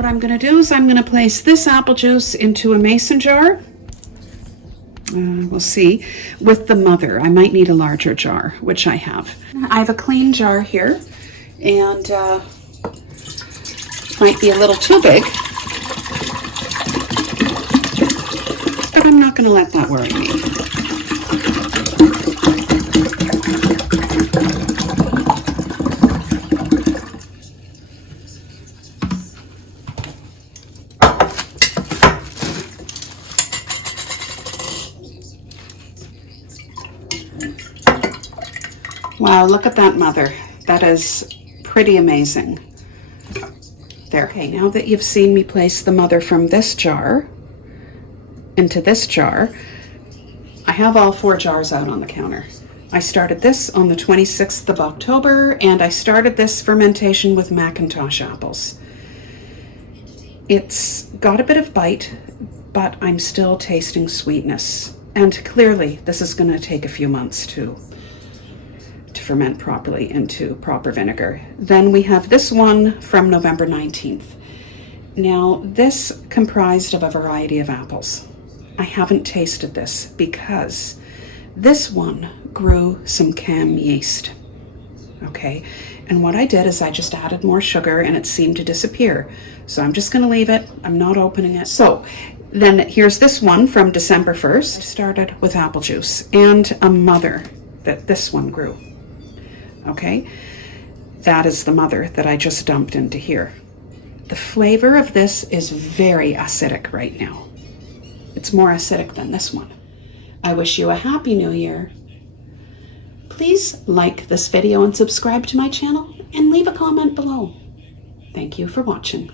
what I'm going to do is I'm going to place this apple juice into a mason jar. We'll see. With the mother, I might need a larger jar, which I have. I have a clean jar here, and might be a little too big, but I'm not going to let that worry me. Wow, look at that mother. That is pretty amazing. There. Okay, now that you've seen me place the mother from this jar into this jar, I have all 4 jars out on the counter. I started this on the 26th of October, and I started this fermentation with Macintosh apples. It's got a bit of bite, but I'm still tasting sweetness. And clearly, this is going to take a few months to ferment properly into proper vinegar. Then we have this one from November 19th. Now, this comprised of a variety of apples. I haven't tasted this because this one grew some cam yeast. Okay, and what I did is I just added more sugar and it seemed to disappear. So I'm just going to leave it. I'm not opening it. So then here's this one from December 1st. I started with apple juice and a mother that this one grew. Okay, that is the mother that I just dumped into here. The flavor of this is very acidic right now. It's more acidic than this one. I wish you a happy new year. Please like this video and subscribe to my channel and leave a comment below. Thank you for watching.